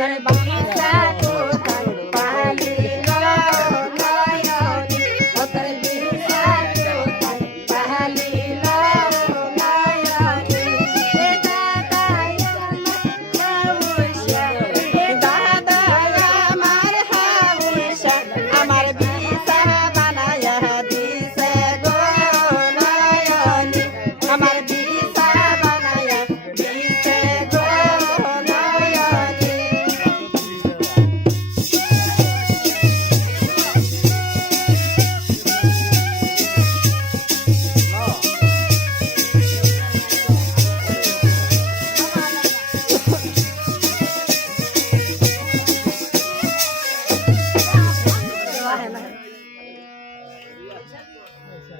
Vamos.